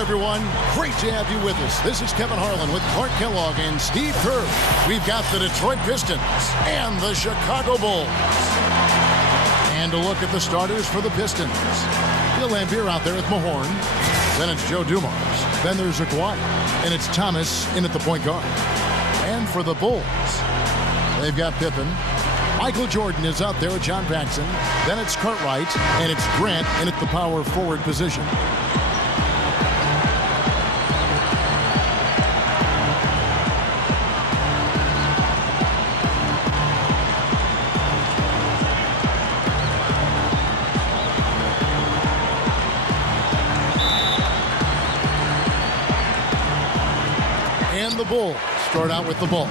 everyone. Great to have you with us. This is Kevin Harlan with Clark Kellogg and Steve Kerr. We've got the Detroit Pistons and the Chicago Bulls. And a look at the starters for the Pistons. Bill Lambier out there with Mahorn. Then it's Joe Dumars. Then there's Aguirre. And it's Thomas in at the point guard. And for the Bulls, they've got Pippen. Michael Jordan is out there with John Paxson. Then it's Cartwright. And it's Grant in at the power forward position. And the Bulls start out with the ball.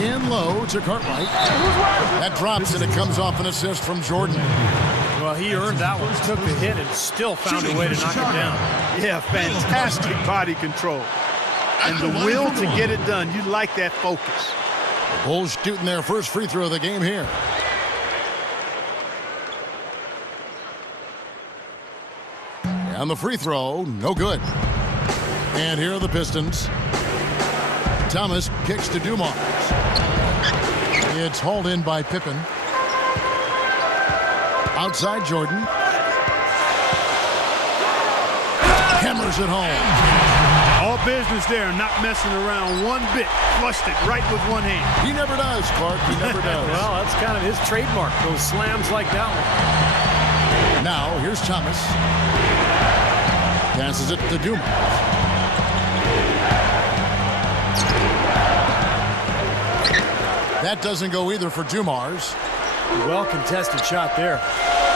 In low to Cartwright. That drops and it comes off an assist from Jordan. Well, he earned that one. Took the hit and still found a way to knock it down. Yeah, fantastic body control. And the will to get it done. You like that focus. The Bulls shooting their first free throw of the game here. And the free throw, no good. And here are the Pistons. Thomas kicks to Dumars. It's hauled in by Pippen. Outside Jordan. Hammers it home. All business there, not messing around one bit. Flushed it right with one hand. He never does, Clark. He never does. Well, that's kind of his trademark, those slams like that one. Now, here's Thomas. Passes it to Dumars. That doesn't go either for Dumars. Well contested shot there.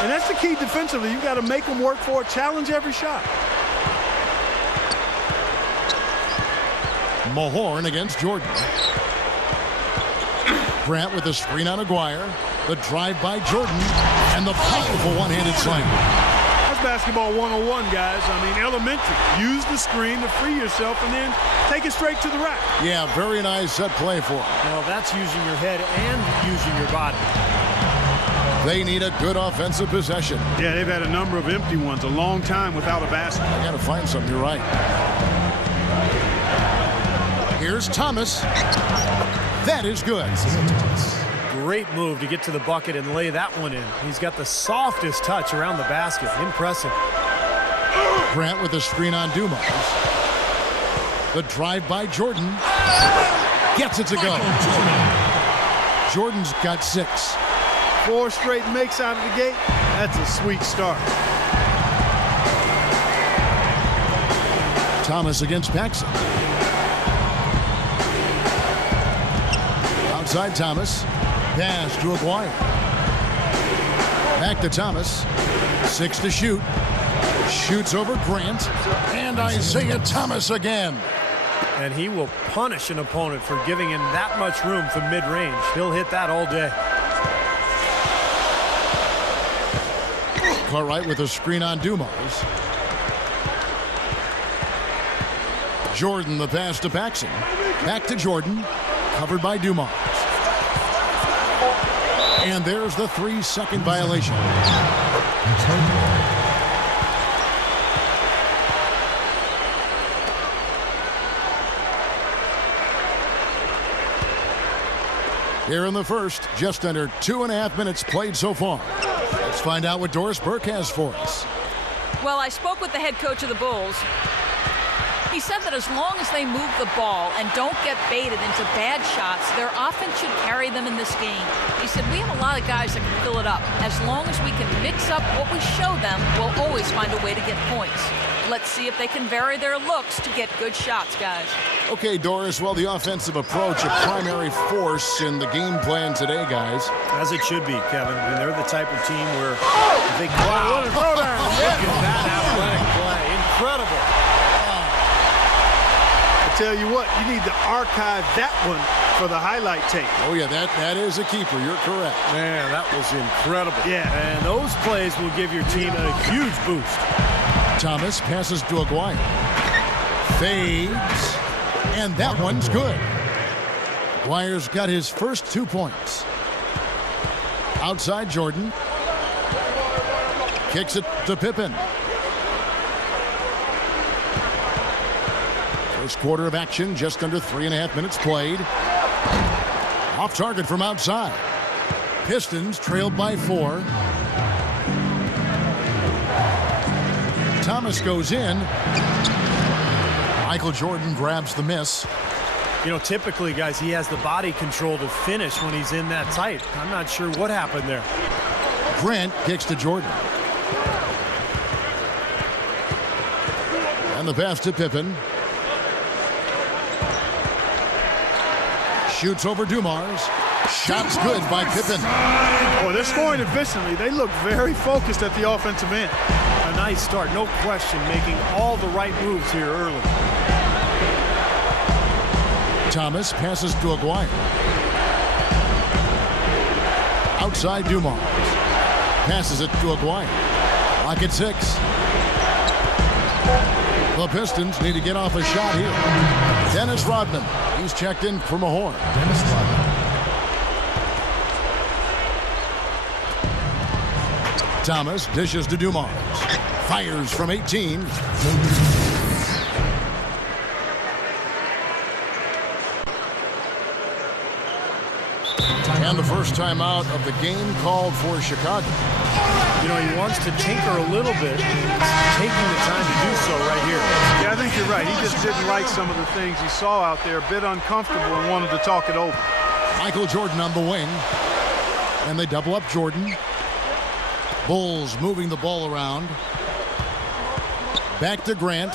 And that's the key defensively. You got to make them work for it. Challenge every shot. Mahorn against Jordan. Grant with the screen on Aguirre. The drive by Jordan. And the powerful one-handed slam. That's basketball 101, guys. I mean, elementary. Use the screen to free yourself and then take it straight to the rack. Yeah, very nice set play for him. Well, that's using your head and using your body. They need a good offensive possession. Yeah, they've had a number of empty ones, a long time without a basket. I got to find something, you're right. Here's Thomas. That is good. Great move to get to the bucket and lay that one in. He's got the softest touch around the basket. Impressive. Grant with the screen on Dumars. The drive by Jordan. Gets it to go. Jordan's got 6. 4 straight makes out of the gate. That's a sweet start. Thomas against Paxson. Outside Thomas. Pass to Aguirre. Back to Thomas. 6 to shoot. Shoots over Grant. And Isaiah Thomas again. And he will punish an opponent for giving him that much room from mid-range. He'll hit that all day. Cartwright with a screen on Dumars. Jordan the pass to Paxson. Back to Jordan. Covered by Dumars. And there's the 3-second violation. Here in the first, just under 2.5 minutes played so far. Let's find out what Doris Burke has for us. Well, I spoke with the head coach of the Bulls. He said that as long as they move the ball and don't get baited into bad shots, their offense should carry them in this game. He said, we have a lot of guys that can fill it up. As long as we can mix up what we show them, we'll always find a way to get points. Let's see if they can vary their looks to get good shots, guys. Okay, Doris, well, the offensive approach a primary force in the game plan today, guys. As it should be, Kevin. I mean, they're the type of team where they go out. Look at that athletic play. Incredible. Tell you what, you need to archive that one for the highlight tape. Oh, yeah, that is a keeper. You're correct. Man, that was incredible. Yeah. And those plays will give your team a huge boost. Thomas passes to Aguirre. Fades. And that one's good. Aguirre's got his first 2 points. Outside Jordan. Kicks it to Pippen. First quarter of action, just under 3.5 minutes played. Off target from outside. Pistons trailed by 4. Thomas goes in. Michael Jordan grabs the miss. You know, typically, guys, he has the body control to finish when he's in that tight. I'm not sure what happened there. Grant kicks to Jordan. And the pass to Pippen. Shoots over Dumars. Shot's good by Pippen. Boy, they're scoring efficiently. They look very focused at the offensive end. A nice start, no question, making all the right moves here early. Thomas passes to Aguirre. Outside Dumars. Passes it to Aguirre. Lock at 6. The Pistons need to get off a shot here. Dennis Rodman. He's checked in from a horn. Dennis Rodman. Thomas dishes to Dumars. Fires from 18. And the first timeout of the game called for Chicago. You know, he wants to tinker a little bit, and he's taking the time to do so right here. Yeah, I think you're right. He just didn't like some of the things he saw out there, a bit uncomfortable, and wanted to talk it over. Michael Jordan on the wing. And they double up Jordan. Bulls moving the ball around. Back to Grant.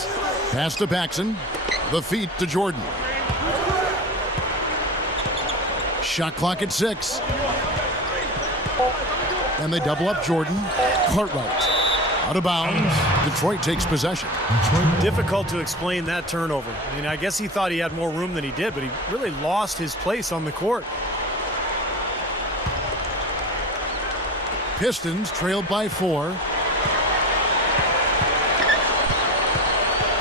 Pass to Paxson. The feet to Jordan. Shot clock at 6. And they double up Jordan. Cartwright. Out of bounds. Detroit takes possession. Difficult to explain that turnover. I mean, I guess he thought he had more room than he did, but he really lost his place on the court. Pistons trailed by 4.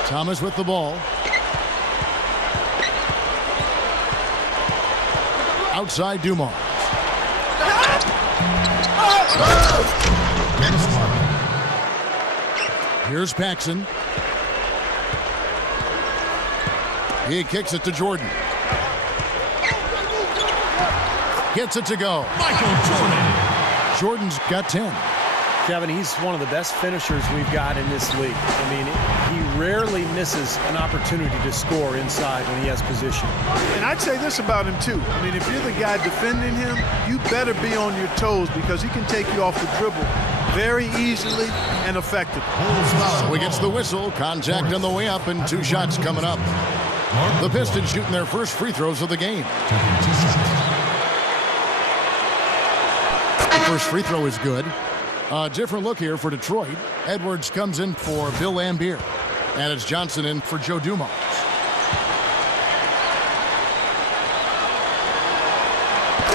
Thomas with the ball. Outside Dumars. Here's Paxson. He kicks it to Jordan. Gets it to go. Michael Jordan. Jordan's got 10. Kevin, he's one of the best finishers we've got in this league. I mean, he rarely misses an opportunity to score inside when he has position. And I'd say this about him, too. I mean, if you're the guy defending him, you better be on your toes because he can take you off the dribble very easily and effectively. So he gets the whistle. Contact on the way up and 2 shots coming up. The Pistons shooting their first free throws of the game. The first free throw is good. A different look here for Detroit. Edwards comes in for Bill Laimbeer. And it's Johnson in for Joe Dumars.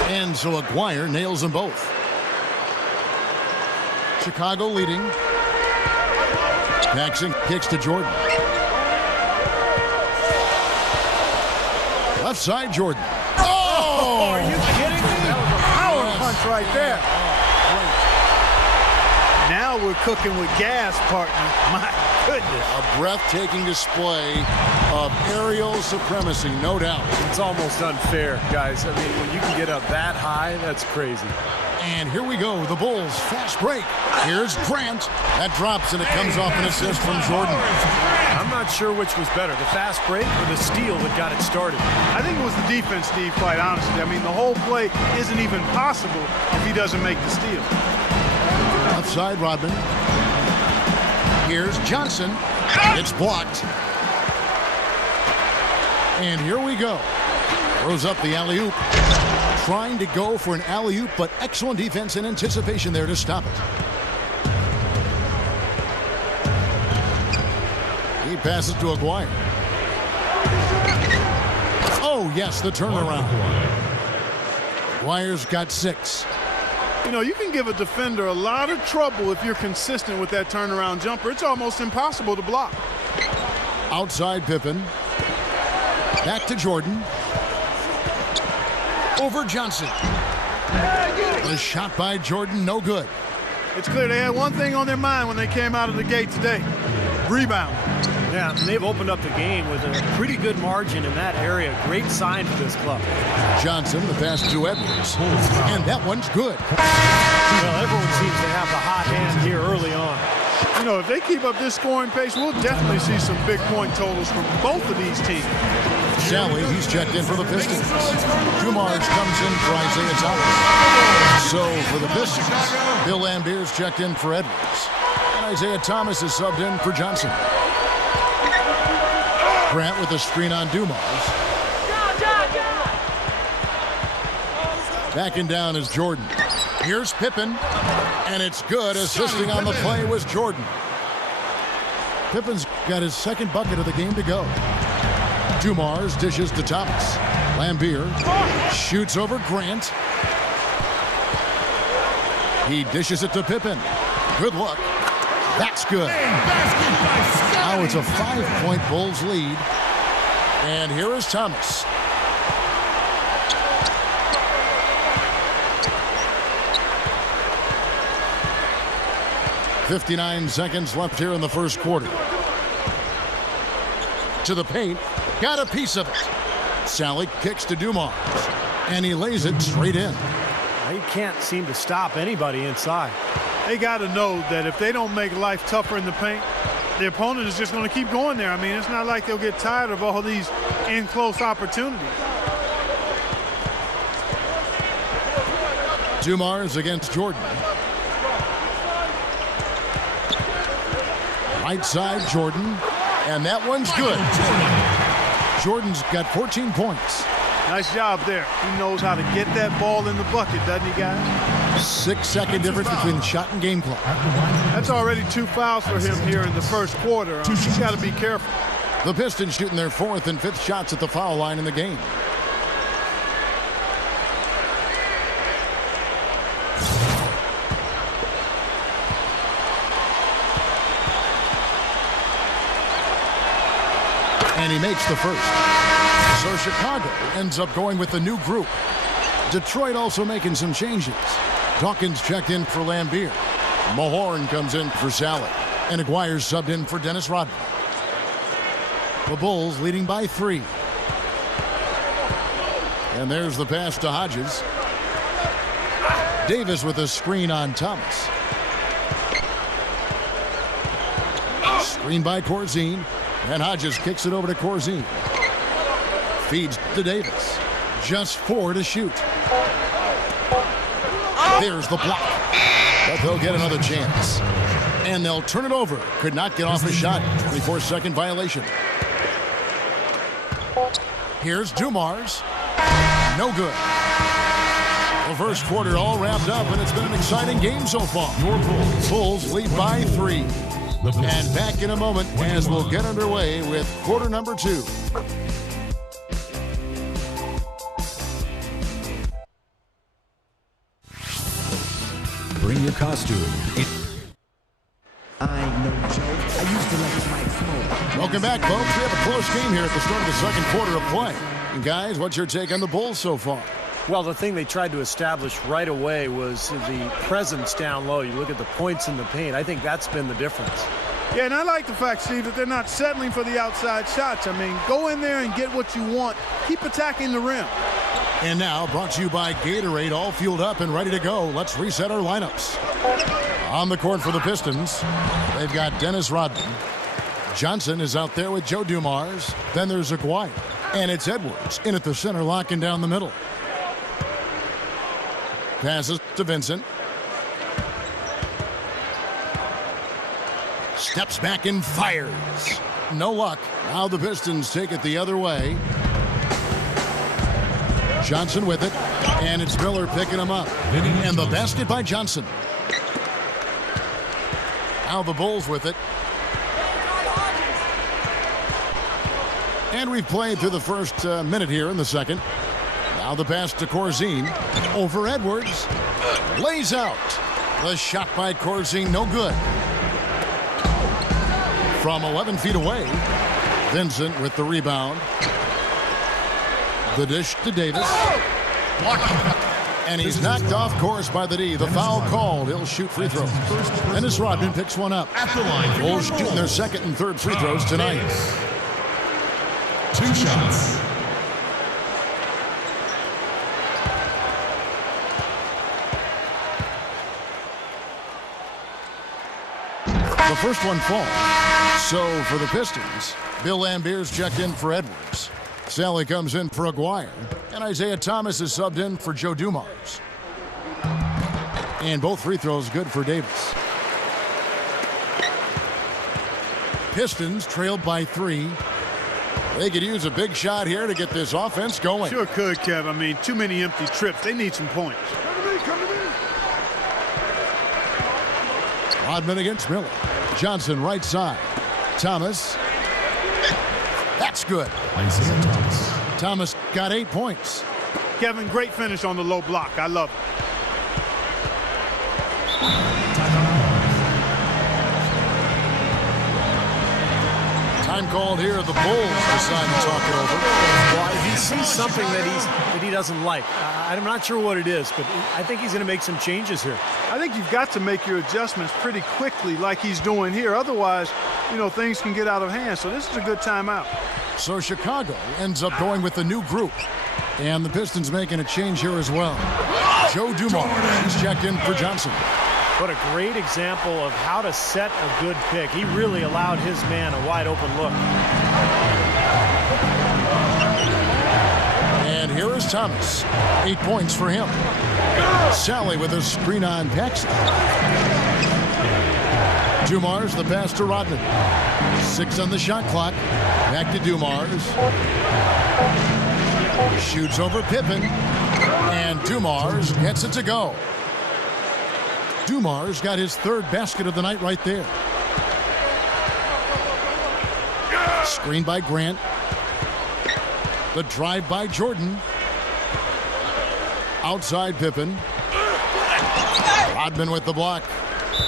And so Aguirre nails them both. Chicago leading. Paxson kicks to Jordan. Left side, Jordan. Oh! Are you kidding me? That was a power punch right there. Now we're cooking with gas, partner. My goodness. A breathtaking display of aerial supremacy, no doubt. It's almost unfair, guys. I mean, when you can get up that high, that's crazy. And here we go, the Bulls fast break. Here's Grant. That drops and it comes off an assist from Jordan. I'm not sure which was better, the fast break or the steal that got it started. I think it was the defense, Steve, quite honestly. I mean, the whole play isn't even possible if he doesn't make the steal. Outside Rodman. Here's Johnson. It's blocked. And here we go. Throws up the alley-oop. Trying to go for an alley-oop, but excellent defense and anticipation there to stop it. He passes to Aguirre. Oh, yes, the turnaround. Aguirre's got 6. You know, you can give a defender a lot of trouble if you're consistent with that turnaround jumper. It's almost impossible to block. Outside Pippen. Back to Jordan. Over Johnson. The shot by Jordan, no good. It's clear they had one thing on their mind when they came out of the gate today. Rebound. Yeah, they've opened up the game with a pretty good margin in that area. Great sign for this club. Johnson, the pass to Edwards. And that one's good. Well, everyone seems to have the hot hand here early on. You know, if they keep up this scoring pace, we'll definitely see some big point totals from both of these teams. Sally, he's checked in for the Pistons. Dumars comes in for Isaiah Thomas. So for the Pistons, Bill Lambier's checked in for Edwards. And Isaiah Thomas is subbed in for Johnson. Grant with a screen on Dumars. Backing down is Jordan. Here's Pippen, and it's good. Assisting on the play was Jordan. Pippen's got his second bucket of the game to go. Dumars dishes to Thomas. Lambier shoots over Grant. He dishes it to Pippen. Good look. That's good. Now it's a 5-point Bulls lead. And here is Thomas. .59 seconds left here in the first quarter. To the paint. Got a piece of it. Sally kicks to Dumars. And he lays it straight in. He can't seem to stop anybody inside. They got to know that if they don't make life tougher in the paint, the opponent is just going to keep going there. I mean, it's not like they'll get tired of all these in-close opportunities. Dumars against Jordan. Right side, Jordan. And that one's good. Jordan's got 14 points. Nice job there. He knows how to get that ball in the bucket, doesn't he, guys? 6-second difference between shot and game clock. That's already 2 fouls for him here in the first quarter. He's got to be careful. The Pistons shooting their 4th and 5th shots at the foul line in the game. And he makes the first. So Chicago ends up going with the new group. Detroit also making some changes. Dawkins checked in for Lambier. Mahorn comes in for Sally. And Aguirre's subbed in for Dennis Rodman. The Bulls leading by 3. And there's the pass to Hodges. Davis with a screen on Thomas. Screen by Corzine. And Hodges kicks it over to Corzine. Feeds to Davis. Just 4 to shoot. There's the block. But they'll get another chance. And they'll turn it over. Could not get off a shot. 24-second violation. Here's Dumars. No good. The first quarter all wrapped up, and it's been an exciting game so far. Your Bulls lead by 3. And back in a moment as we'll get underway with quarter number 2. Bring your costume. I ain't no joke. I used to let Mike smoke. Welcome back, folks. We have a close game here at the start of the second quarter of play. And guys, what's your take on the Bulls so far? Well, the thing they tried to establish right away was the presence down low. You look at the points in the paint. I think that's been the difference. Yeah, and I like the fact, Steve, that they're not settling for the outside shots. I mean, go in there and get what you want. Keep attacking the rim. And now, brought to you by Gatorade, all fueled up and ready to go. Let's reset our lineups. On the court for the Pistons, they've got Dennis Rodman. Johnson is out there with Joe Dumars. Then there's Aguirre. And it's Edwards in at the center, locking down the middle. Passes to Vincent. Steps back and fires. No luck. Now the Pistons take it the other way. Johnson with it. And it's Miller picking him up. And the basket by Johnson. Now the Bulls with it. And we've played through the first minute here in the second. Now the pass to Corzine. Over Edwards. Lays out. The shot by Corzine, no good. From 11 feet away, Vincent with the rebound. The dish to Davis. And he's knocked off course by the D. The foul called. He'll shoot free throws. Dennis Rodman picks one up. At the line. Bulls shooting their second and third free throws tonight. 2 shots. The first one falls. So for the Pistons, Bill Lambier's checked in for Edwards. Sally comes in for Aguirre. And Isaiah Thomas is subbed in for Joe Dumars. And both free throws good for Davis. Pistons trailed by 3. They could use a big shot here to get this offense going. Sure could, Kev. I mean, too many empty trips. They need some points. Come to me. Rodman against Miller. Johnson right side. Thomas. That's good. Isaiah Thomas. Thomas got 8 points. Kevin, great finish on the low block. I love it. Time called here. The Bulls decide to talk it over. Well, he sees something that he doesn't like. I'm not sure what it is, but I think he's going to make some changes here. I think you've got to make your adjustments pretty quickly like he's doing here. Otherwise, things can get out of hand. So this is a good timeout. So Chicago ends up going with a new group. And the Pistons making a change here as well. Joe Dumars is checked in for Johnson. What a great example of how to set a good pick. He really allowed his man a wide open look. And here is Thomas. 8 points for him. Sally with a screen on Paxson. Dumars the pass to Rodman. 6 on the shot clock. Back to Dumars. Shoots over Pippen. And Dumars gets it to go. Dumars got his 3rd basket of the night right there. Screen by Grant. The drive by Jordan. Outside Pippen. Rodman with the block.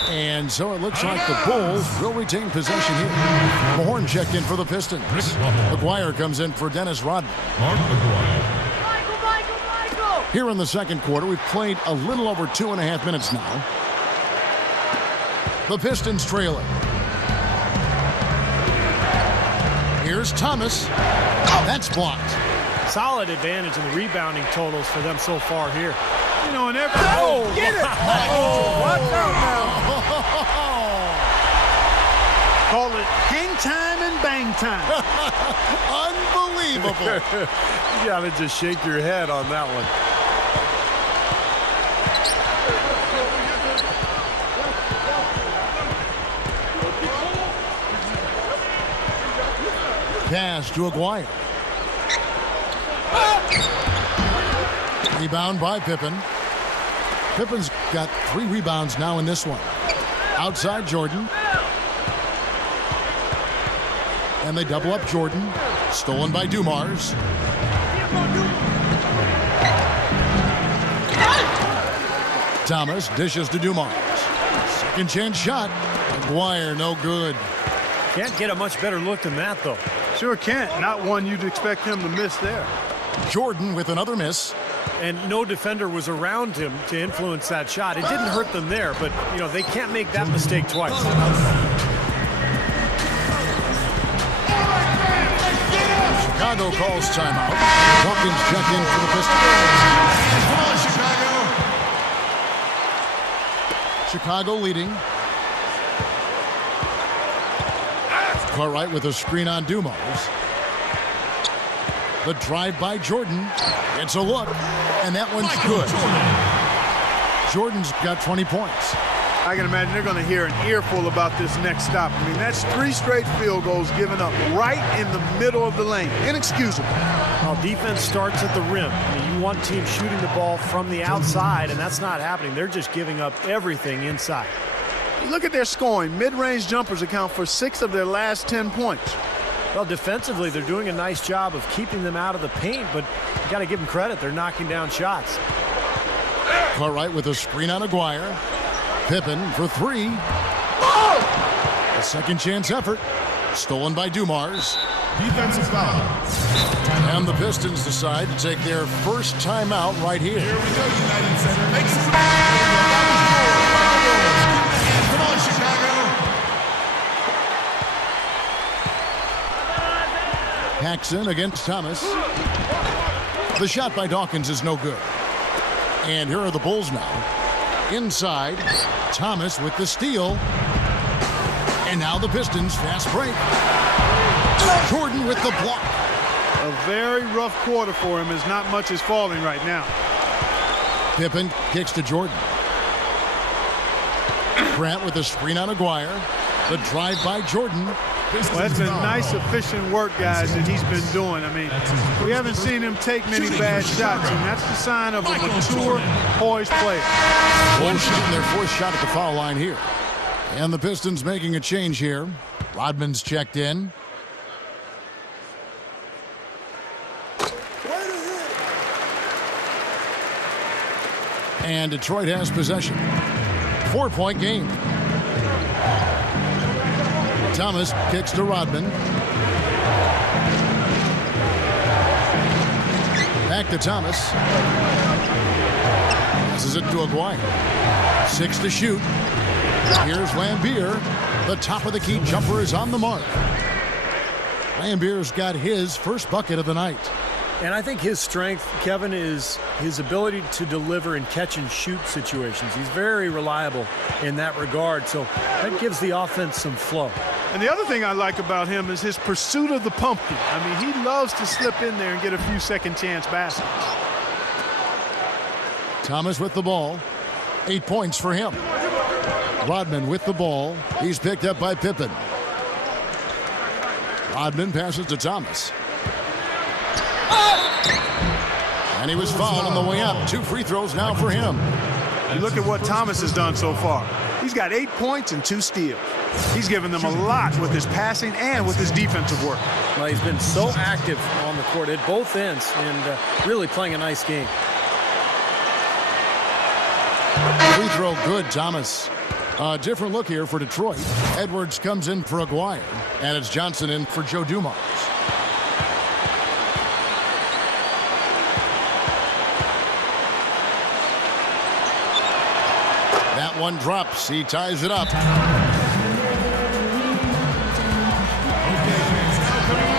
And so it looks like the Bulls will retain possession here. Mahorn checked in for the Pistons. Aguirre comes in for Dennis Rodman. Here in the second quarter, we've played a little over 2.5 minutes now. The Pistons trailing. Here's Thomas. That's blocked. Solid advantage in the rebounding totals for them so far here. And every... Oh, get it! Watch out now. Call it hang time and bang time. Unbelievable. You gotta just shake your head on that one. Pass to Aguirre. Rebound by Pippen. Pippen's got 3 rebounds now in this one. Outside Jordan. And they double up Jordan. Stolen by Dumars. Thomas dishes to Dumars. Second chance shot. Aguirre no good. Can't get a much better look than that, though. Sure can't. Not one you'd expect him to miss there. Jordan with another miss. And no defender was around him to influence that shot. It didn't hurt them there, but, they can't make that mistake twice. Chicago calls timeout. Dawkins checked in for the Pistons. Chicago leading. Cartwright with a screen on Dumars. The drive by Jordan. It's a look, and that one's good. Jordan's got 20 points. I can imagine they're going to hear an earful about this next stop. I mean, that's 3 straight field goals given up right in the middle of the lane. Inexcusable. Well, defense starts at the rim. I mean, you want teams shooting the ball from the outside, and that's not happening. They're just giving up everything inside. Look at their scoring. Mid-range jumpers account for 6 of their last 10 points. Well, defensively, they're doing a nice job of keeping them out of the paint, but you got to give them credit. They're knocking down shots. Cartwright with a screen on Aguirre. Pippen for 3. A second chance effort. Stolen by Dumars. Defensive foul. And the Pistons decide to take their first timeout right here. Here we go, United Center. Makes some. Come on, Chicago. Paxson against Thomas. The shot by Dawkins is no good. And here are the Bulls now. Inside, Thomas with the steal. And now the Pistons fast break. Jordan with the block. A very rough quarter for him as not much is falling right now. Pippen kicks to Jordan. Grant with the screen on Aguirre. The drive by Jordan. Well, that's been nice, efficient work, guys, that he's been doing. I mean, we haven't seen him take many bad shots, and that's the sign of a mature, poised player. Bulls shooting their fourth shot at the foul line here. And the Pistons making a change here. Rodman's checked in. And Detroit has possession. 4-point game. Thomas kicks to Rodman. Back to Thomas. Passes it to Aguirre. 6 to shoot. Here's Lambier. The top of the key jumper is on the mark. Lambier's got his first bucket of the night. And I think his strength, Kevin, is his ability to deliver in catch-and-shoot situations. He's very reliable in that regard, so that gives the offense some flow. And the other thing I like about him is his pursuit of the pumpkin. I mean, he loves to slip in there and get a few second-chance baskets. Thomas with the ball. 8 points for him. Rodman with the ball. He's picked up by Pippen. Rodman passes to Thomas. And he was fouled on the way up. 2 free throws now for him. You look at what Thomas has done so far. He's got 8 points and 2 steals. He's given them a lot with his passing and with his defensive work. Well, he's been so active on the court at both ends and really playing a nice game. Free throw good, Thomas. A different look here for Detroit. Edwards comes in for Aguirre, and it's Johnson in for Joe Dumars. That one drops. He ties it up.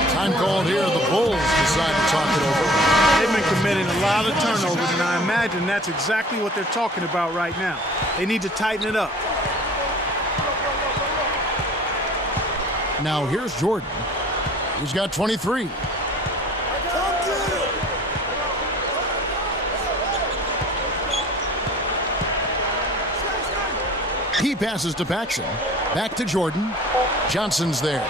Time called here. The Bulls decide to talk it over. They've been committing a lot of turnovers, and I imagine that's exactly what they're talking about right now. They need to tighten it up. Now here's Jordan. He's got 23. He passes to Paxson. Back to Jordan. Johnson's there.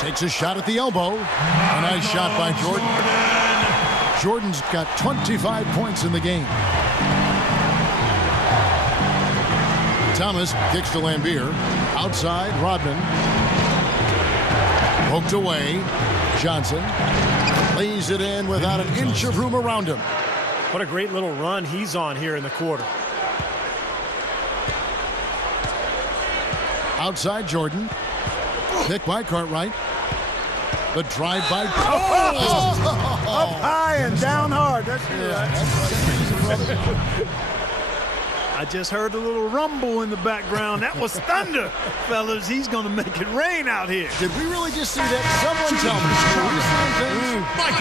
Takes a shot at the elbow. A nice shot by Jordan. Jordan's got 25 points in the game. Thomas kicks to Lambier. Outside, Rodman. Poked away. Johnson lays it in without an inch of room around him. What a great little run he's on here in the quarter. Outside, Jordan. Picked by Cartwright. The drive by... Up high and down hard. That's I just heard a little rumble in the background. That was thunder, fellas. He's going to make it rain out here. Did we really just see that? Someone tell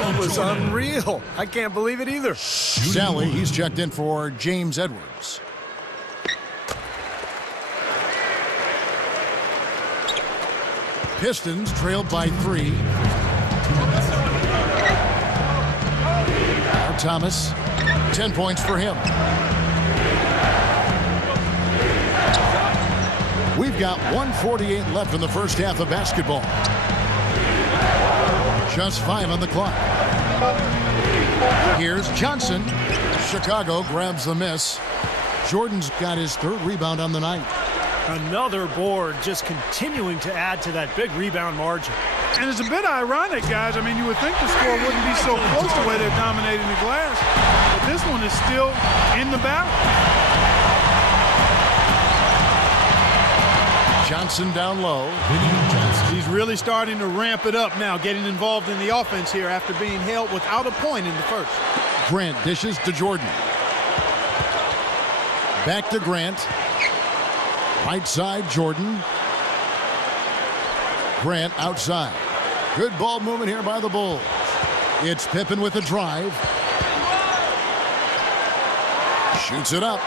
me. It was unreal. I can't believe it either. Sally, he's checked in for James Edwards. Pistons trailed by 3. Now Thomas, 10 points for him. We've got 1:48 left in the first half of basketball. Just 5 on the clock. Here's Johnson. Chicago grabs the miss. Jordan's got his 3rd rebound on the night. Another board, just continuing to add to that big rebound margin. And it's a bit ironic, guys. I mean, you would think the score wouldn't be so close the way they're dominating the glass. But this one is still in the battle. Johnson down low. He's really starting to ramp it up now, getting involved in the offense here after being held without a point in the first. Grant dishes to Jordan. Back to Grant. Right side, Jordan. Grant outside. Good ball movement here by the Bulls. It's Pippen with a drive. Shoots it up.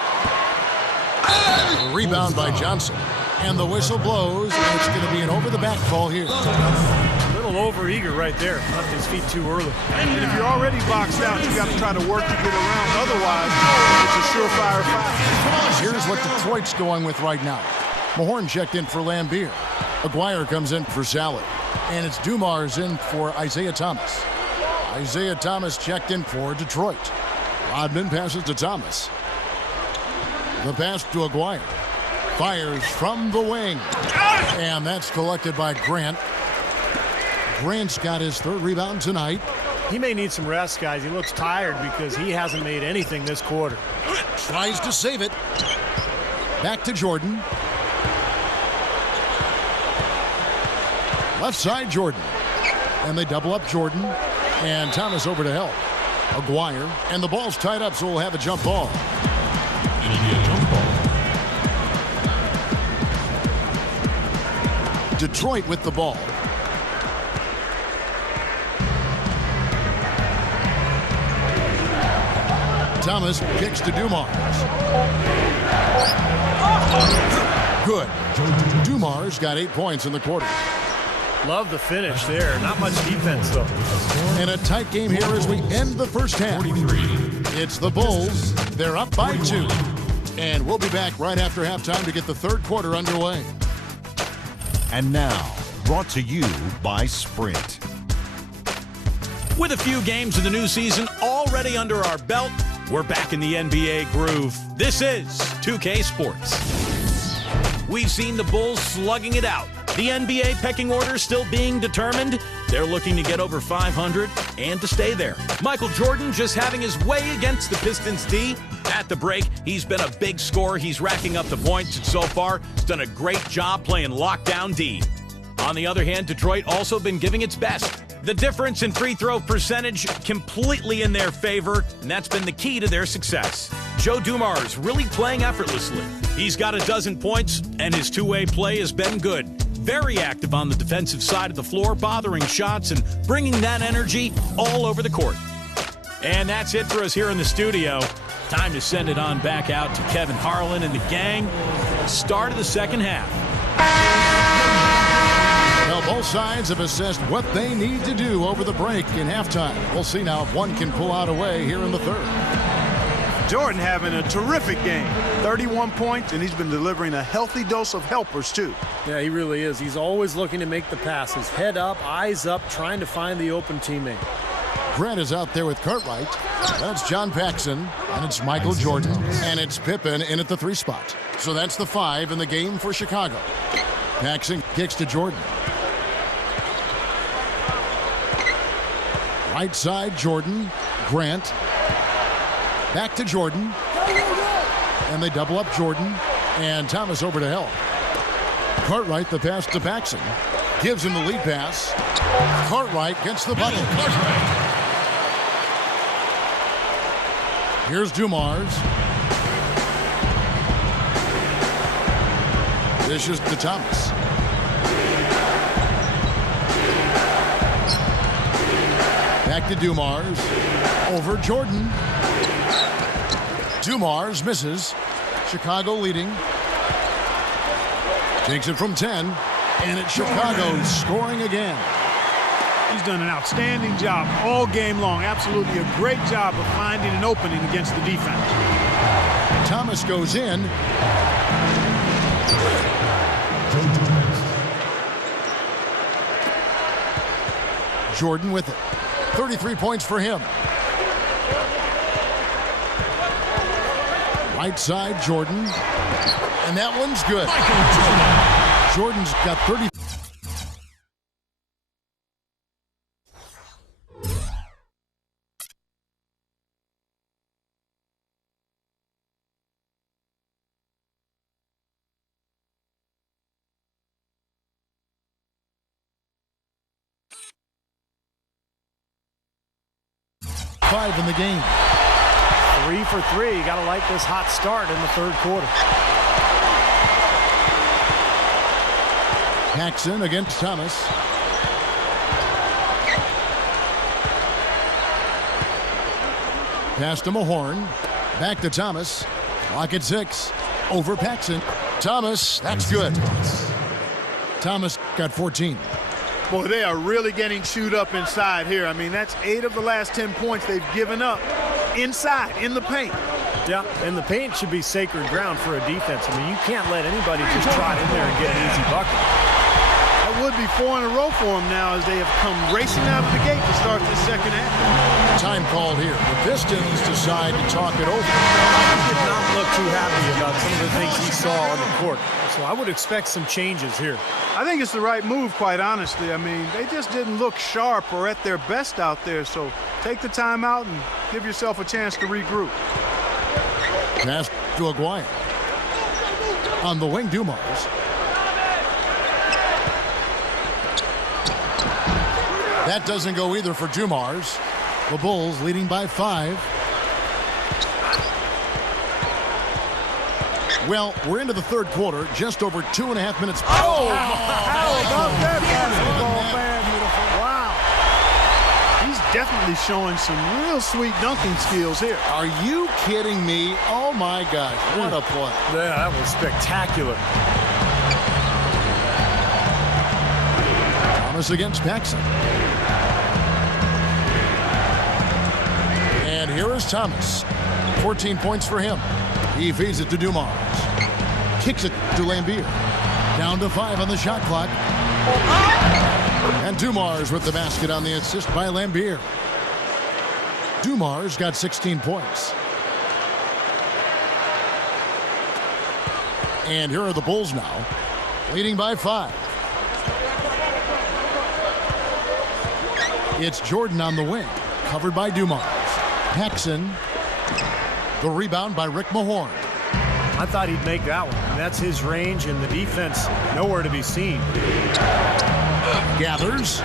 Rebound by Johnson. And the whistle blows, and it's going to be an over-the-back call here. A little overeager right there. Left his feet too early. And if you're already boxed out, you got to try to work to get around. Otherwise, it's a surefire foul. Here's what Detroit's going with right now. Mahorn checked in for Lambeer. Aguirre comes in for Salad. And it's Dumars in for Isaiah Thomas. Isaiah Thomas checked in for Detroit. Rodman passes to Thomas. The pass to Aguirre. Fires from the wing. And that's collected by Grant. Grant's got his third rebound tonight. He may need some rest, guys. He looks tired because he hasn't made anything this quarter. Tries to save it. Back to Jordan. Left side, Jordan. And they double up Jordan. And Thomas over to help. Aguirre. And the ball's tied up, so we'll have a jump ball. It'll be a jump ball. Detroit with the ball. Thomas kicks to Dumars. Good. Dumars got 8 points in the quarter. Love the finish there. Not much defense, though. And a tight game here as we end the first half. 43. It's the Bulls. They're up by 2. And we'll be back right after halftime to get the third quarter underway. And now, brought to you by Sprint. With a few games of the new season already under our belt, we're back in the NBA groove. This is 2K Sports. We've seen the Bulls slugging it out. The NBA pecking order still being determined. They're looking to get over 500 and to stay there. Michael Jordan just having his way against the Pistons D. At the break, he's been a big scorer. He's racking up the points, and so far, he's done a great job playing lockdown D. On the other hand, Detroit also been giving its best. The difference in free throw percentage completely in their favor, and that's been the key to their success. Joe Dumars really playing effortlessly. He's got a dozen points, and his two-way play has been good. Very active on the defensive side of the floor, bothering shots and bringing that energy all over the court. And that's it for us here in the studio. Time to send it on back out to Kevin Harlan and the gang. Start of the second half. Well, both sides have assessed what they need to do over the break in halftime. We'll see now if one can pull out a way here in the third. Jordan having a terrific game. 31 points, and he's been delivering a healthy dose of helpers, too. Yeah, he really is. He's always looking to make the passes. Head up, eyes up, trying to find the open teammate. Grant is out there with Cartwright. That's John Paxson, and it's Michael Jordan, and it's Pippen in at the 3 spot. So that's the 5 in the game for Chicago. Paxson kicks to Jordan. Right side, Jordan. Grant. Back to Jordan. And they double up Jordan. And Thomas over to help. Cartwright, the pass to Paxson. Gives him the lead pass. Cartwright gets the bucket. Here's Dumars. Dishes to Thomas. Back to Dumars. Over Jordan. Dumars misses. Chicago leading. Takes it from 10. And it's Chicago scoring again. He's done an outstanding job all game long. Absolutely a great job of finding an opening against the defense. Thomas goes in. Jordan with it. 33 points for him. Right side, Jordan. And that one's good. Jordan's got 30. 5 in the game. 3 for 3. You got to like this hot start in the third quarter. Paxson against Thomas. Pass to Mahorn. Back to Thomas. Clock at 6. Over Paxson. Thomas, that's good. Thomas got 14. Boy, they are really getting chewed up inside here. I mean, that's 8 of the last 10 points they've given up inside, in the paint. Yeah, and the paint should be sacred ground for a defense. I mean, you can't let anybody just trot in there and get an easy bucket. That would be 4 in a row for them now as they have come racing out of the gate to start the second half. Time called here. The Pistons decide to talk it over. He did not look too happy about some of the things he saw on the court. So I would expect some changes here. I think it's the right move, quite honestly. I mean, they just didn't look sharp or at their best out there. So take the time out and give yourself a chance to regroup. Pass to Aguirre. On the wing, Dumars. That doesn't go either for Dumars. The Bulls leading by 5. Well, we're into the third quarter, just over 2.5 minutes. Oh, how about that basketball, man? Wow. He's definitely showing some real sweet dunking skills here. Are you kidding me? Oh, my gosh. What a play. Yeah, that was spectacular. Thomas against Paxson. And here is Thomas. 14 points for him. He feeds it to Dumars. Kicks it to Lambier. Down to 5 on the shot clock. And Dumars with the basket on the assist by Lambier. Dumars got 16 points. And here are the Bulls now, leading by 5. It's Jordan on the wing, covered by Dumars. Paxson. The rebound by Rick Mahorn. I thought he'd make that one. And that's his range, and the defense nowhere to be seen. Gathers.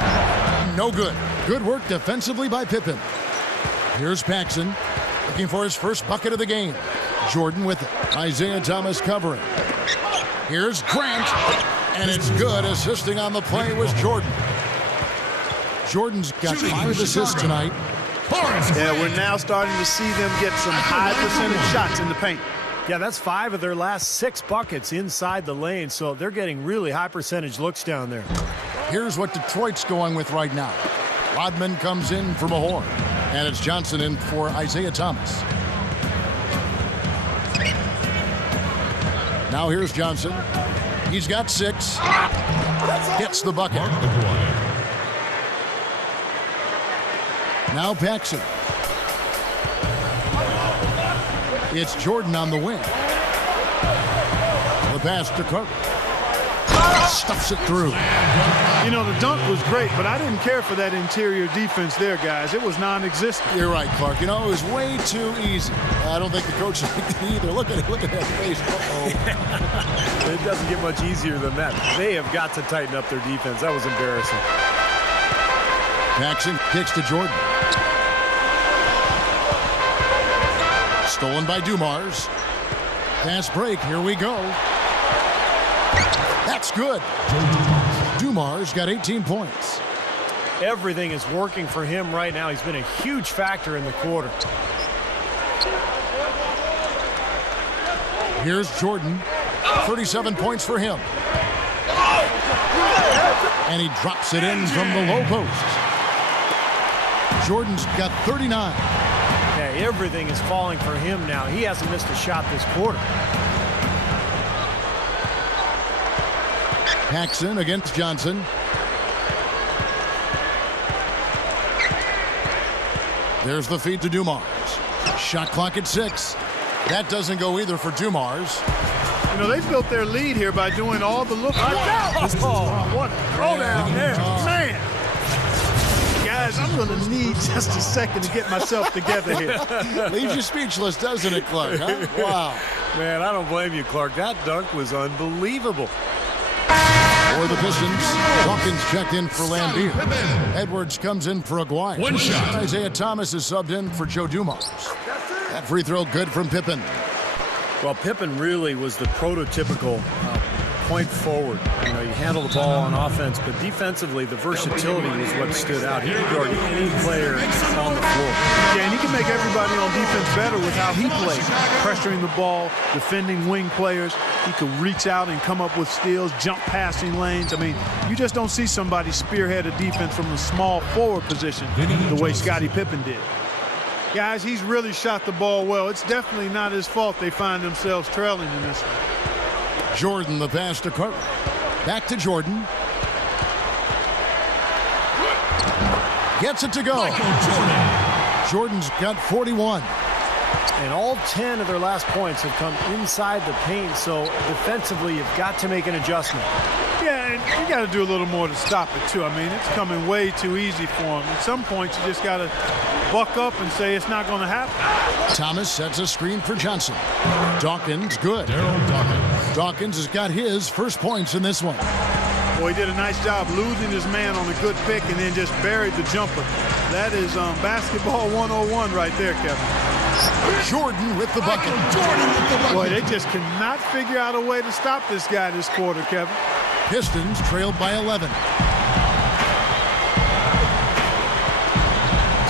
No good. Good work defensively by Pippen. Here's Paxson looking for his first bucket of the game. Jordan with it. Isaiah Thomas covering. Here's Grant. And it's good. Assisting on the play was Jordan. Jordan's got 5 assists tonight. Yeah, we're now starting to see them get some high percentage shots in the paint. Yeah, that's 5 of their last 6 buckets inside the lane, so they're getting really high percentage looks down there. Here's what Detroit's going with right now. Rodman comes in for Mahorn, and it's Johnson in for Isaiah Thomas. Now here's Johnson. He's got 6. Gets the bucket. Now Paxson. It's Jordan on the wing. The pass to Cook. Stuffs it through. You know, the dunk was great, but I didn't care for that interior defense there, guys. It was non-existent. You're right, Clark. You know, it was way too easy. I don't think the coach liked it either. Look at it. Look at that face. Uh-oh. It doesn't get much easier than that. They have got to tighten up their defense. That was embarrassing. Paxson kicks to Jordan. Stolen by Dumars. Pass break. Here we go. That's good. Dumars got 18 points. Everything is working for him right now. He's been a huge factor in the quarter. Here's Jordan. 37 points for him. And he drops it in from the low post. Jordan's got 39. Okay, everything is falling for him now. He hasn't missed a shot this quarter. Paxson against Johnson. There's the feed to Dumars. Shot clock at 6. That doesn't go either for Dumars. You know, they built their lead here by doing all the look. What a throw down there. Man. Guys, I'm going to need just a second to get myself together here. Leaves you speechless, doesn't it, Clark? Huh? Wow. Man, I don't blame you, Clark. That dunk was unbelievable. For the Pistons, Dawkins checked in for Lambeer. Edwards comes in for Aguirre. One shot. Isaiah Thomas is subbed in for Joe Dumars. That free throw good from Pippen. Well, Pippen really was the prototypical point forward. You know, he handled the ball on offense, but defensively, the versatility was what stood out. He could guard any player on the floor. Yeah, and he can make everybody on defense better with how he plays. Pressuring the ball, defending wing players. He could reach out and come up with steals, jump passing lanes. I mean, you just don't see somebody spearhead a defense from a small forward position the way Scottie Pippen did. Guys, he's really shot the ball well. It's definitely not his fault they find themselves trailing in this one. Jordan, the pass to Cartwright. Back to Jordan. Gets it to go. Jordan's got 41. And all 10 of their last points have come inside the paint, so defensively, you've got to make an adjustment. Yeah, and you got to do a little more to stop it, too. I mean, it's coming way too easy for him. At some points, you just got to buck up and say it's not going to happen. Thomas sets a screen for Johnson. Dawkins, good. Daryl Dawkins. Dawkins has got his first points in this one. Boy, he did a nice job losing his man on a good pick and then just buried the jumper. That is basketball 101 right there, Kevin. Jordan with the bucket. Boy, they just cannot figure out a way to stop this guy this quarter, Kevin. Pistons trailed by 11.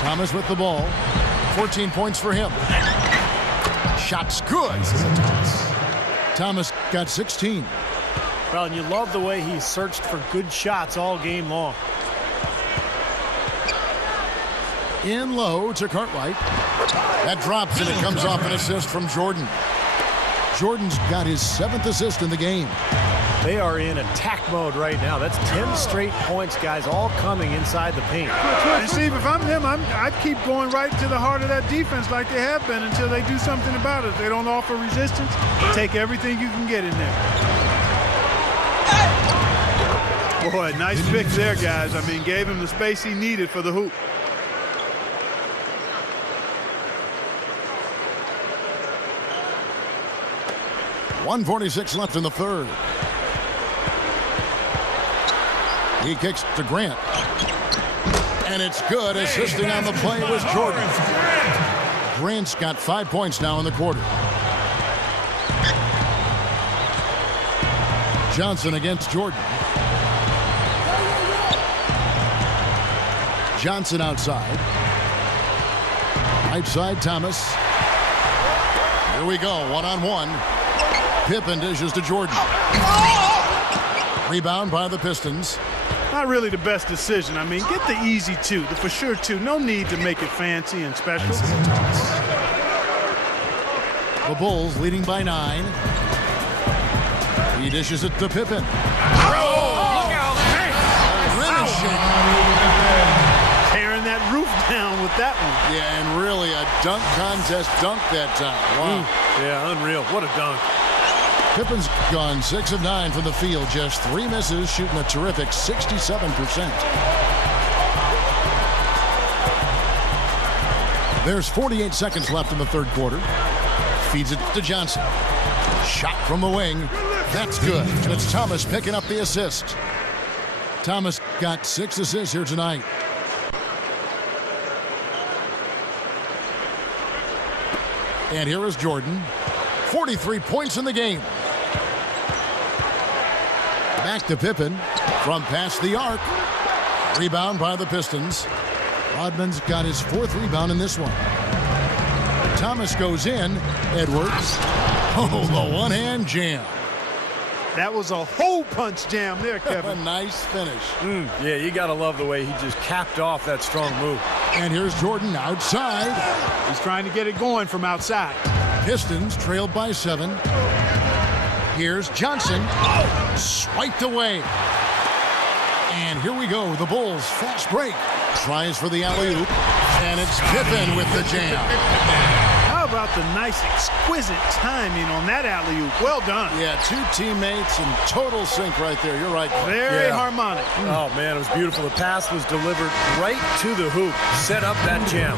Thomas with the ball. 14 points for him. Shots good. Thomas got 16. Well, and you love the way he searched for good shots all game long. In low to Cartwright. That drops and it comes off an assist from Jordan. Jordan's got his 7th assist in the game. They are in attack mode right now. That's 10 straight points, guys, all coming inside the paint. And Steve, if I'm them, I'd keep going right to the heart of that defense like they have been until they do something about it. If they don't offer resistance, take everything you can get in there. Boy, nice pick there, guys. I mean, gave him the space he needed for the hoop. .146 left in the third. He kicks to Grant. And it's good. Assisting on the play was Jordan. Grant's got 5 points now in the quarter. Johnson against Jordan. Johnson outside. Right side, Thomas. Here we go, one-on-one. Pippen dishes to Jordan. Rebound by the Pistons. Not really the best decision. I mean, get the easy two, the for sure two. No need to make it fancy and special. The Bulls leading by 9. He dishes it to Pippen. Look out, tearing that roof down with that one. Yeah, and really a dunk contest dunk that time. Wow. Yeah, unreal. What a dunk. Pippen's gone 6 of 9 from the field. Just 3 misses, shooting a terrific 67%. There's 48 seconds left in the third quarter. Feeds it to Johnson. Shot from the wing. That's good. And it's Thomas picking up the assist. Thomas got 6 assists here tonight. And here is Jordan. 43 points in the game. Back to Pippen from past the arc. Rebound by the Pistons. Rodman's got his 4th rebound in this one. Thomas goes in. Edwards. Oh, the one-hand jam. That was a hole punch jam there, Kevin. A nice finish. Yeah, you got to love the way he just capped off that strong move. And here's Jordan outside. He's trying to get it going from outside. Pistons trailed by 7. Here's Johnson. Swiped away. And here we go. The Bulls fast break. Tries for the alley-oop. And it's Pippen with the jam. How about the nice, exquisite timing on that alley-oop? Well done. Yeah, 2 teammates in total sync right there. You're right. Very harmonic. Oh, man, it was beautiful. The pass was delivered right to the hoop. Set up that jam.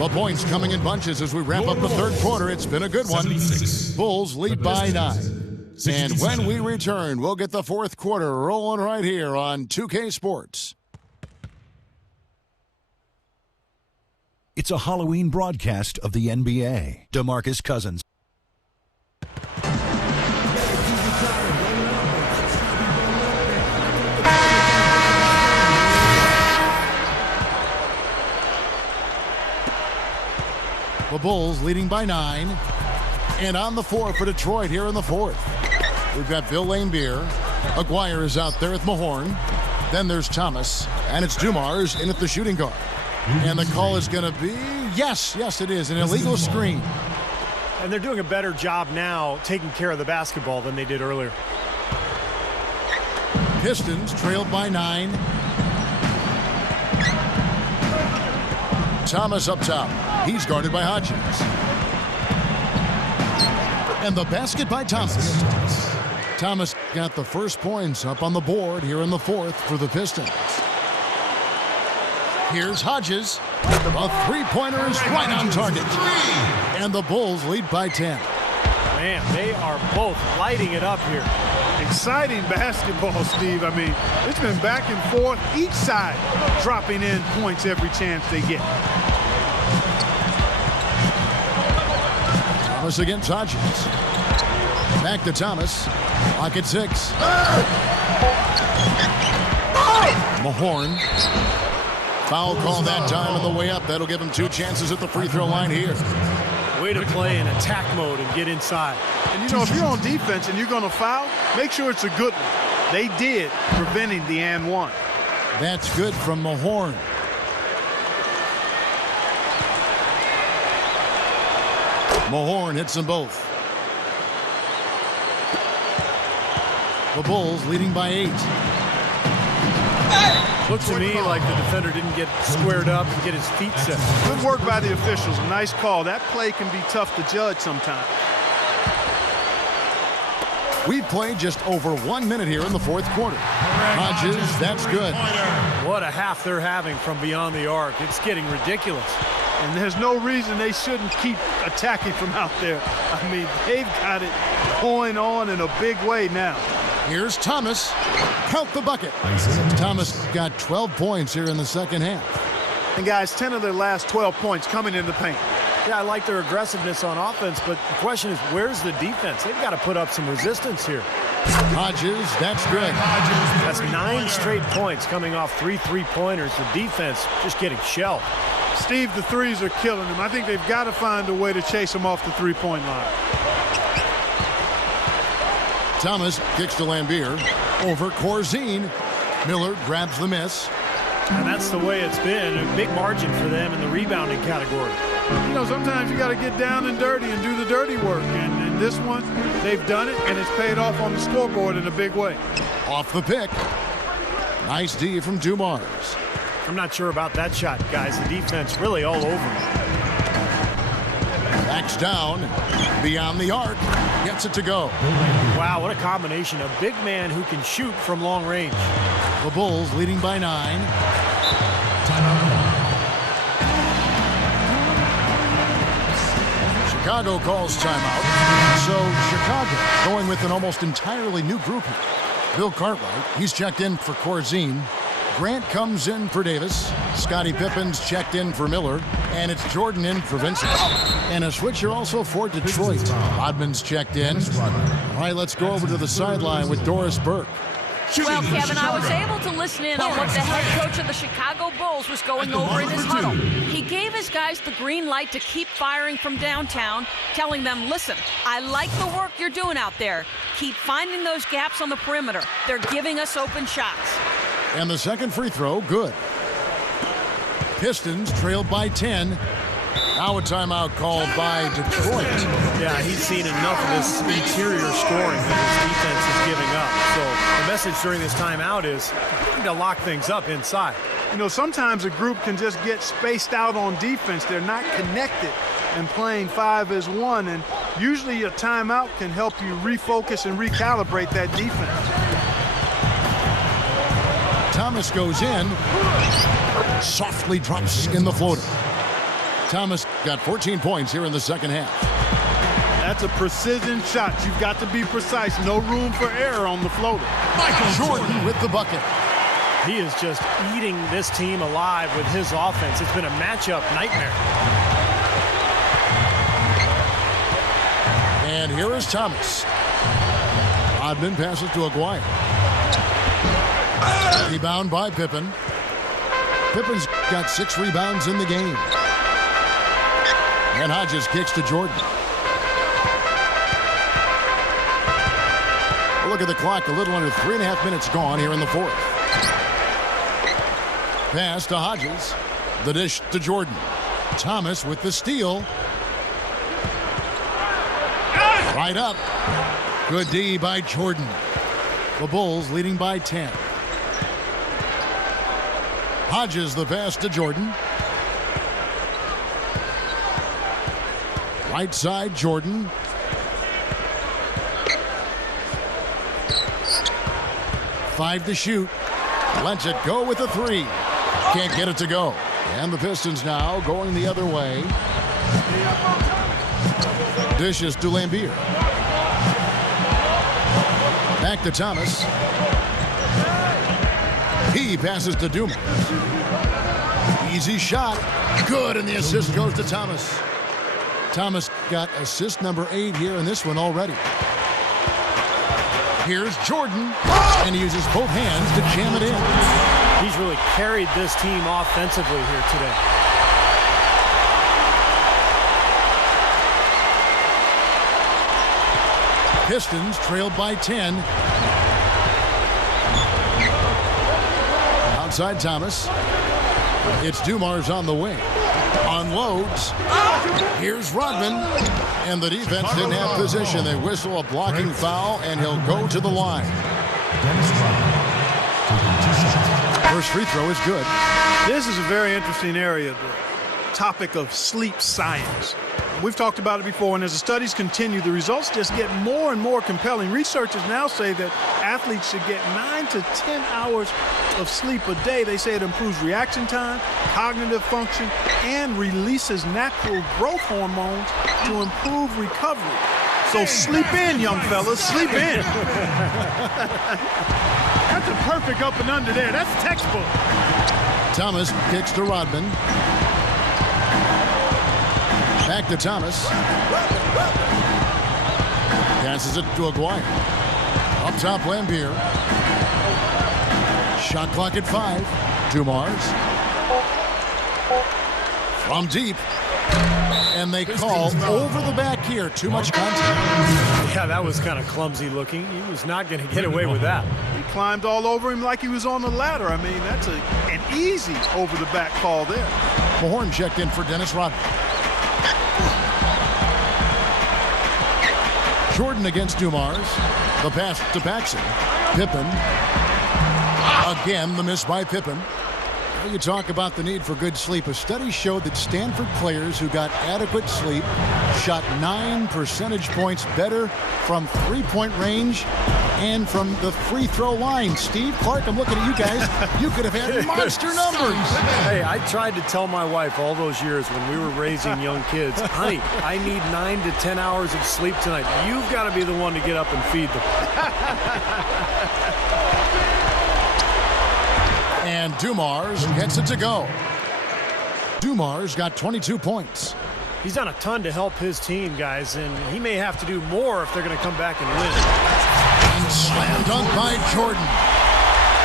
The points coming in bunches as we wrap up the third quarter. It's been a good one. 76. Bulls lead by 9. And when we return, we'll get the fourth quarter rolling right here on 2K Sports. It's a Halloween broadcast of the NBA. DeMarcus Cousins. The Bulls leading by 9. And on the floor for Detroit here in the fourth. We've got Bill Laimbeer. Aguirre is out there with Mahorn. Then there's Thomas. And it's Dumars in at the shooting guard. And the call is going to be, yes, it is, an illegal screen. And they're doing a better job now taking care of the basketball than they did earlier. Pistons trailed by 9. Thomas up top. He's guarded by Hodges. And the basket by Thomas. Thomas got the first points up on the board here in the fourth for the Pistons. Here's Hodges. A three-pointer is right on target. And the Bulls lead by 10. Man, they are both lighting it up here. Exciting basketball, Steve. I mean, it's been back and forth, each side dropping in points every chance they get. Thomas against Hodges. Back to Thomas. Lock at 6. Mahorn. Foul call that time on the way up. That'll give him 2 chances at the free throw line here. Way to play in attack mode and get inside. And you know, if you're on defense and you're going to foul, make sure it's a good one. They did, preventing the and one. That's good from Mahorn. Mahorn hits them both. The Bulls leading by 8. Looks to me like the defender didn't get squared up and get his feet set. Good work by the officials. A nice call. That play can be tough to judge sometimes. We've played just over 1 minute here in the fourth quarter. Hodges, that's good. What a half they're having from beyond the arc. It's getting ridiculous. And there's no reason they shouldn't keep attacking from out there. I mean, they've got it going on in a big way now. Here's Thomas. Count the bucket. Thomas got 12 points here in the second half. And guys, 10 of their last 12 points coming in the paint. Yeah, I like their aggressiveness on offense, but the question is, where's the defense? They've got to put up some resistance here. Hodges, that's good. That's 9 straight points coming off 3 3-pointers. The defense just getting shelled. Steve, the threes are killing them. I think they've got to find a way to chase them off the three-point line. Thomas kicks to Laimbeer. Over Corzine. Miller grabs the miss. And that's the way it's been. A big margin for them in the rebounding category. You know, sometimes you got to get down and dirty and do the dirty work. And in this one, they've done it, and it's paid off on the scoreboard in a big way. Off the pick. Nice D from Dumars. I'm not sure about that shot, guys. The defense really all over him. Backs down. Beyond the arc. Gets it to go. Wow, what a combination. A big man who can shoot from long range. The Bulls leading by 9. Chicago calls timeout. So Chicago going with an almost entirely new group here. Bill Cartwright, he's checked in for Corzine. Grant comes in for Davis. Scottie Pippen's checked in for Miller. And it's Jordan in for Vincent. And a switcher also for Detroit. Rodman's checked in. All right, let's go over to the sideline with Doris Burke. Well, Kevin, I was able to listen in on what the head coach of the Chicago Bulls was going over in his huddle. He gave his guys the green light to keep firing from downtown, telling them, listen, I like the work you're doing out there. Keep finding those gaps on the perimeter. They're giving us open shots. And the second free throw, good. Pistons trailed by 10. Now a timeout called by Detroit. Yeah, he's seen enough of this interior scoring that his defense is giving up. So the message during this timeout is you need to lock things up inside. You know, sometimes a group can just get spaced out on defense. They're not connected and playing 5 as 1. And usually a timeout can help you refocus and recalibrate that defense. Thomas goes in. Softly drops in the floater. Thomas got 14 points here in the second half. That's a precision shot. You've got to be precise. No room for error on the floater. Michael Jordan with the bucket. He is just eating this team alive with his offense. It's been a matchup nightmare. And here is Thomas. Rodman passes to Aguirre. Rebound by Pippen. Pippen's got 6 rebounds in the game. And Hodges kicks to Jordan. Look at the clock. A little under 3.5 minutes gone here in the fourth. Pass to Hodges. The dish to Jordan. Thomas with the steal. Right up. Good D by Jordan. The Bulls leading by 10. Hodges the pass to Jordan. Right side, Jordan. Five to shoot. Lets it go with a 3. Can't get it to go. And the Pistons now going the other way. Dishes to Lambier. Back to Thomas. He passes to Duma. Easy shot. Good, and the assist goes to Thomas. Thomas got assist number 8 here in this one already. Here's Jordan, and he uses both hands to jam it in. He's really carried this team offensively here today. Pistons trailed by 10. Outside Thomas. It's Dumars on the wing. Unloads. Here's Rodman. And the defense didn't have position. They whistle a blocking foul, and he'll go to the line. First free throw is good. This is a very interesting area, the topic of sleep science. We've talked about it before, and as the studies continue, the results just get more and more compelling. Researchers now say that athletes should get 9 to 10 hours of sleep a day. They say it improves reaction time, cognitive function, and releases natural growth hormones to improve recovery. So sleep in, young fellas, sleep in. That's a perfect up and under there. That's textbook. Thomas kicks to Rodman. Back to Thomas. Passes it to Aguirre. Up top, Lambier. Shot clock at 5. Dumars. From deep. And they call over the back here. Too much contact. Yeah, that was kind of clumsy looking. He was not going to get away with that. He climbed all over him like he was on the ladder. I mean, that's an easy over-the-back call there. Mahorn checked in for Dennis Rodman. Jordan against Dumars. The pass to Paxson. Pippen. Again, the miss by Pippen. You talk about the need for good sleep. A study showed that Stanford players who got adequate sleep shot 9 percentage points better from three-point range and from the free throw line. Steve, Clark, I'm looking at you guys. You could have had monster numbers. Hey, I tried to tell my wife all those years when we were raising young kids, honey, I need 9 to 10 hours of sleep tonight. You've got to be the one to get up and feed them. And Dumars gets it to go. Dumars got 22 points. He's done a ton to help his team, guys, and he may have to do more if they're going to come back and win. And slam dunk by Jordan.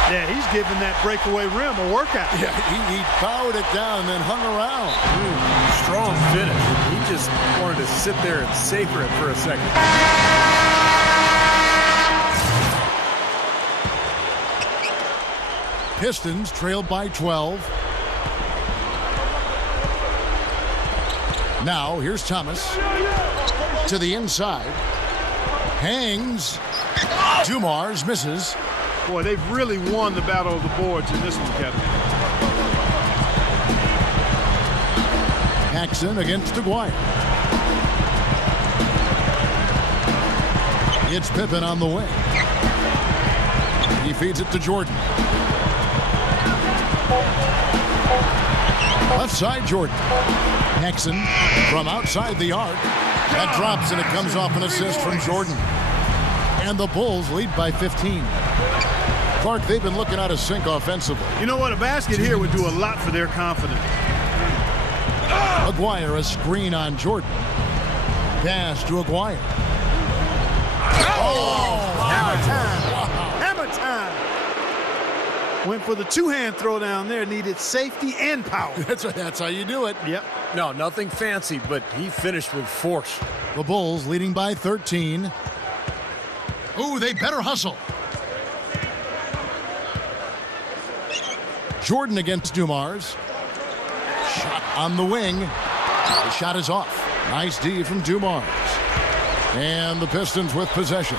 Yeah, he's giving that breakaway rim a workout. Yeah, he bowed it down and then hung around. Strong finish. He just wanted to sit there and savor it for a second. Pistons trailed by 12. Now, here's Thomas to the inside. Hangs. Dumars misses. Boy, they've really won the battle of the boards in this one, Kevin. Paxson against Aguirre. It's Pippen on the wing. He feeds it to Jordan. Left side, Jordan. Paxson from outside the arc. That drops, and it comes off an assist from Jordan. And the Bulls lead by 15. Clark, they've been looking out of sync offensively. You know what? A basket here would do a lot for their confidence. Aguirre, a screen on Jordan. Pass to Aguirre. Hammer time. Hammer time. Went for the two-hand throw down there. Needed safety and power. That's how you do it. Yep. No, nothing fancy, but he finished with force. The Bulls leading by 13. Ooh, they better hustle. Jordan against Dumars. Shot on the wing. The shot is off. Nice D from Dumars. And the Pistons with possession.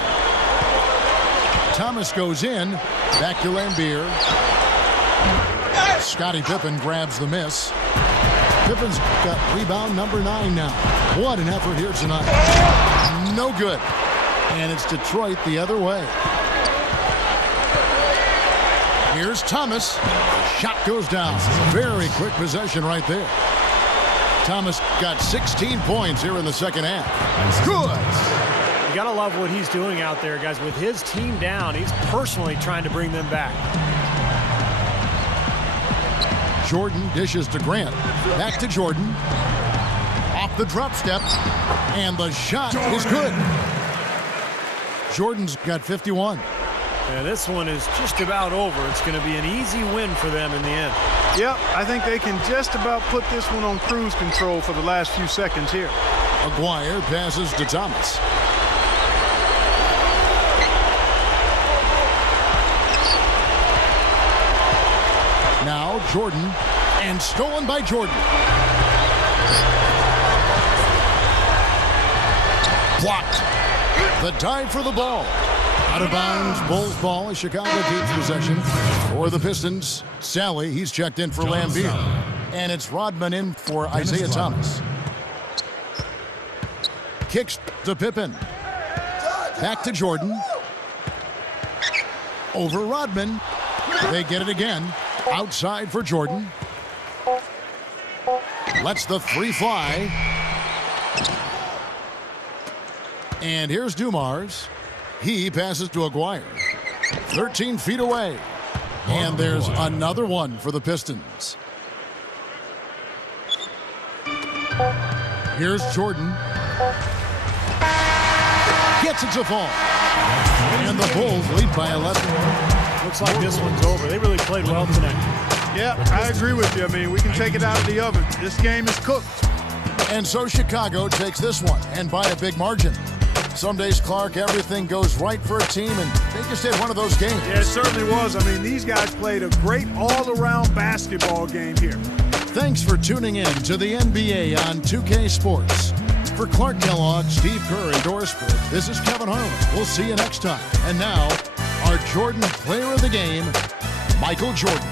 Thomas goes in. Back to Lambeer. Scottie Pippen grabs the miss. Pippen's got rebound number 9 now. What an effort here tonight. No good. And it's Detroit the other way. Here's Thomas. Shot goes down. Very quick possession right there. Thomas got 16 points here in the second half. Good. You got to love what he's doing out there, guys. With his team down, he's personally trying to bring them back. Jordan dishes to Grant. Back to Jordan. Off the drop step. And the shot is good. Jordan's got 51. Yeah, this one is just about over. It's going to be an easy win for them in the end. Yep, I think they can just about put this one on cruise control for the last few seconds here. Aguirre passes to Thomas. Now Jordan, and stolen by Jordan. Blocked. The dive for the ball. Out of bounds, Bulls ball as Chicago keeps possession for the Pistons. Sally, he's checked in for Lambeer. And it's Rodman in for Isaiah Thomas. Kicks to Pippen. Back to Jordan. Over Rodman. They get it again. Outside for Jordan. Lets the three fly. And here's Dumars. He passes to Aguirre. 13 feet away. And there's another one for the Pistons. Here's Jordan. Gets it to fall. And the Bulls lead by 11. Looks like this one's over. They really played well tonight. Yeah, I agree with you. I mean, we can take it out of the oven. This game is cooked. And so Chicago takes this one, and by a big margin. Some days, Clark, everything goes right for a team, and they just had one of those games. Yeah, it certainly was. I mean, these guys played a great all-around basketball game here. Thanks for tuning in to the NBA on 2K Sports. For Clark Kellogg, Steve Kerr, and Doris Burke, this is Kevin Harlan. We'll see you next time. And now, our Jordan Player of the Game, Michael Jordan.